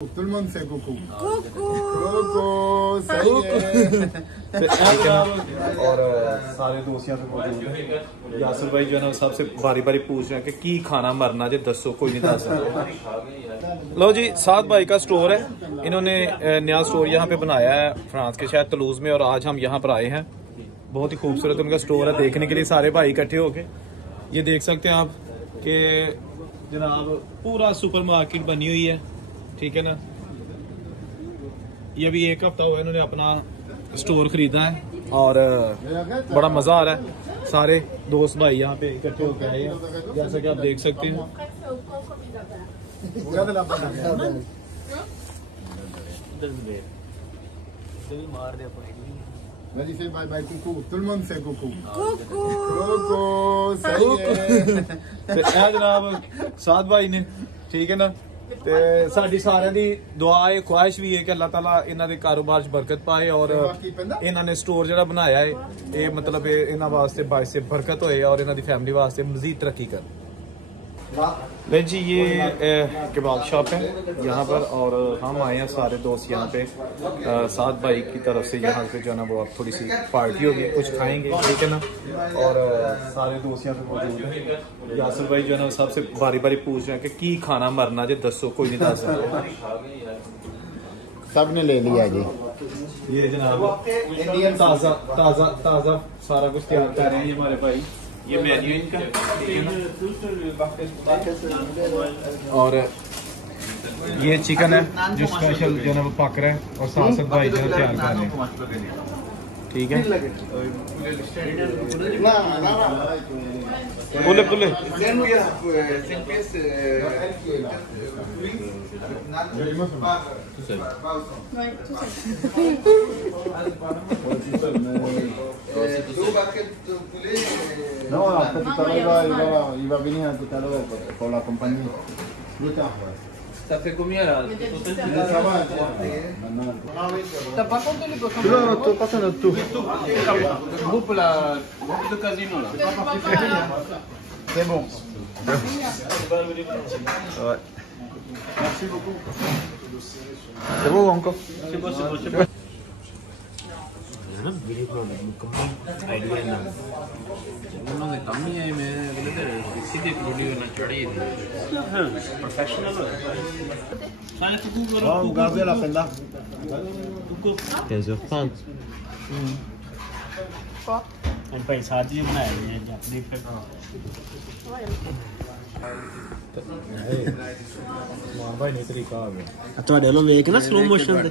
Tout le monde fait coucou. Coucou, ça y est। और सारे दोस्त यहाँ पे मौजूद हैं। यासिर भाई जो है ना सबसे बारी बारी पूछ रहे हैं कि की खाना मरना जो दसो कोई नहीं दस सकता। लो जी, साद भाई का स्टोर है, इन्होंने नया स्टोर यहाँ पे बनाया है फ्रांस के शायद तलूज में, और आज हम यहाँ पर आए हैं। बहुत ही खूबसूरत उनका स्टोर है, देखने के लिए सारे भाई इकट्ठे होके। ये देख सकते हैं आप कि जनाब पूरा सुपर मार्केट बनी हुई है, ठीक है ना। ये भी एक हफ्ता हुआ इन्होंने अपना स्टोर खरीदा है और बड़ा मजा आ रहा है। सारे दोस्त भाई यहाँ पे इकट्ठे होकर आए हैं, जैसा कि आप देख सकते हैं। Bye bye coucou, tout le monde fait coucou. Coucou, ça y est. जनाब साद भाई ने, ठीक है ना, ਤੇ ਸਾਡੀ ਸਾਰਿਆਂ ਦੀ ਦੁਆ ਹੈ, ਖੁਆਇਸ਼ ਵੀ ਹੈ ਕਿ ਅੱਲਾਹ ਤਾਲਾ ਇਹਨਾਂ ਦੇ ਕਾਰੋਬਾਰ 'ਚ ਬਰਕਤ ਪਾਏ ਔਰ ਇਹਨਾਂ ਨੇ ਸਟੋਰ ਜਿਹੜਾ ਬਣਾਇਆ ਹੈ ਇਹ ਮਤਲਬ ਇਹਨਾਂ ਵਾਸਤੇ ਬਾਇਸ से बरकत होए और ਇਹਨਾਂ ਦੀ फैमिली वास्ते मजीद तरक्की कर। ले जी, ये कबाब शॉप है यहाँ पर और हम आए हैं सारे दोस्त यहाँ पे। साद भाई की तरफ से यहाँ पे जो है ना वो अब थोड़ी सी पार्टी होगी, कुछ खाएंगे, ठीक है ना। और सारे दोस्त यहाँ पे मौजूद हैं। यासिर भाई जो है ना सबसे बारी बारी पूछ रहे हैं कि की खाना मरना जो दसो कोई नहीं दस सकता। सब ने ले लिया जी। ये जनाब इंडियन ताज़ा ताज़ा ताज़ा सारा कुछ तैयार कर रहे हैं ये हमारे भाई। ये मेन्यू इनका, और ये चिकन है जो स्पेशल जो है वो पक रहा है और साथ साथ भाई जो है तैयार कर रहे हैं, ठीक है। पुले पुले No, iba a venir a tout à l'heure pour la compagnie. Plus tard, ouais. Ça fait combien là? Ça va, T'as pas compté les poissons? Non, non, pas notre tour. Groupe là, groupe de casino là. C'est bon. Ouais. Merci beaucoup. C'est bon encore? C'est bon, c'est bon, c'est bon. उन्होंने कम ही है, मैं सीधे video ना चढ़ी professional Bon, vous gardez la penda. 15h30 Quoi? Un paesaggio di una di भाई ने तरीका आ गया ਤੁਹਾਡੇ ਵੱਲੋਂ ਵੇਖ ਨਾ ਸਲੋ ਮੋਸ਼ਨ ਤੇ